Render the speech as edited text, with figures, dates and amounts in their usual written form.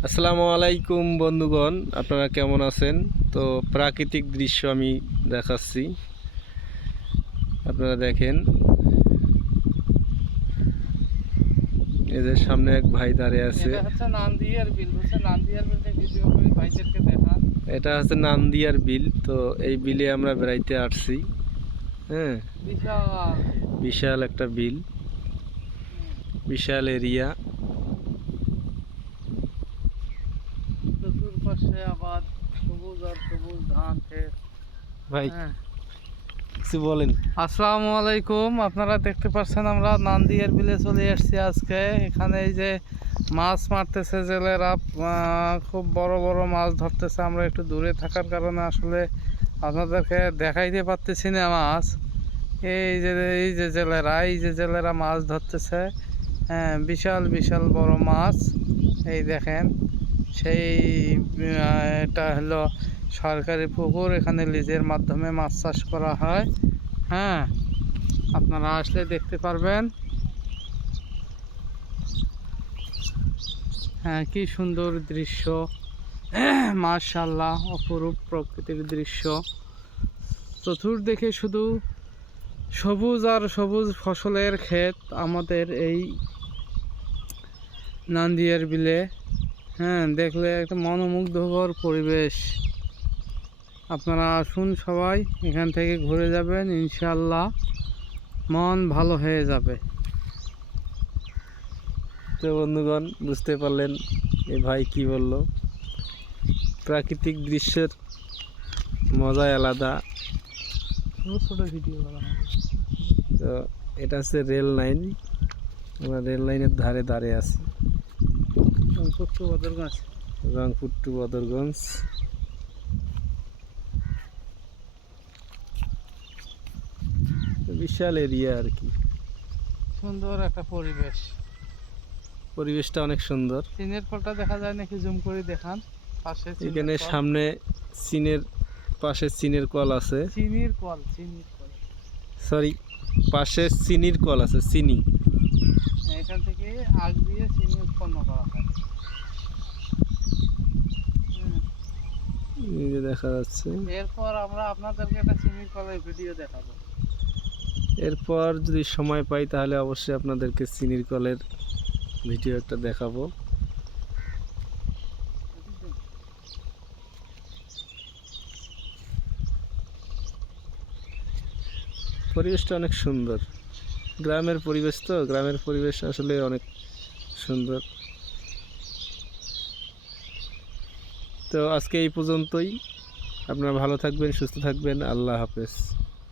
আসসালামু আলাইকুম বন্ধুগণ, আপনারা কেমন আছেন? তো প্রাকৃতিক দৃশ্য আমি দেখাচ্ছি, আপনারা দেখেন। এদের সামনে এক ভাই দাঁড়িয়ে আছে। এটা হচ্ছে নান্দিয়ার বিল, বুঝছেন? নান্দিয়ার বিলটা ভিডিও করে ভাইদেরকে দেখান। এটা হচ্ছে নান্দিয়ার বিল। তো এই বিলে আমরা বেড়াইতে আসছি। হ্যাঁ, বিশাল বিশাল একটা বিল, বিশাল এরিয়া। চতুর্পাশে আবার সবুজ আর সবুজ ধান ক্ষেত। ভাই হ্যাঁ, কিছু বলেন। আসসালামু আলাইকুম। আপনারা দেখতে পাচ্ছেন আমরা নান্দিয়ার বিলে চলে এসেছি আজকে। এখানে এই যে মাছ মারতেছে জেলেরা, খুব বড় বড় মাছ ধরতেছে। আমরা একটু দূরে থাকার কারণে আসলে আপনাদেরকে দেখাইতে পারতেছি না মাছ। এই যে জেলেরা মাছ ধরতেছে। হ্যাঁ, বিশাল বিশাল বড় মাছ। এই দেখেন, সেই এটা হলো সরকারি পুকুর। এখানে লিজের মাধ্যমে মাছ চাষ করা হয়। হ্যাঁ, আপনারা আসলে দেখতে পারবেন। হ্যাঁ, কি সুন্দর দৃশ্য, মাশাআল্লাহ, অপরূপ প্রকৃতির দৃশ্য। চতুর্দিকে শুধু সবুজ আর সবুজ ফসলের ক্ষেত আমাদের এই নান্দিয়ার বিলে। হ্যাঁ, দেখলে একটা মনোমুগ্ধকর পরিবেশ। আপনারা আসুন, সবাই এখান থেকে ঘুরে যাবেন, ইনশাআল্লাহ মন ভালো হয়ে যাবে। তো বন্ধুগণ, বুঝতে পারলেন এই ভাই কি বলল। প্রাকৃতিক দৃশ্যের মজাই আলাদা। ছোট ভিডিও করা তো এটা হচ্ছে রেল লাইন। আমরা রেল লাইনের ধারে দাঁড়িয়ে আছি, গাছ। রংপুর টু বদরগঞ্জ। বিশাল এরিয়া আর কি, সুন্দর একটা পরিবেশ। পরিবেশটা অনেক সুন্দর। চীনের কলটা দেখা যায় নাকি? জুম করে দেখান। পাশে এখানে সামনে চীনের পাশে চীনের কল আছে। চিনির কল, চিনির কল। সরি, পাশে চিনির কল আছে, চিনি। এখান থেকে আগ দিয়ে চিনি উৎপন্ন করা হয়। এই যে দেখা যাচ্ছে। এরপর আমরা আপনাদেরকে একটা চিনির কলের ভিডিও দেখাবো। এরপর যদি সময় পাই তাহলে অবশ্যই আপনাদেরকে চিনির কলের ভিডিও একটা দেখাবো। পরিবেশটা অনেক সুন্দর। গ্রামের পরিবেশ, তো গ্রামের পরিবেশ আসলে অনেক সুন্দর। তো আজকে এই পর্যন্তই। আপনারা ভালো থাকবেন, সুস্থ থাকবেন। আল্লাহ হাফেজ।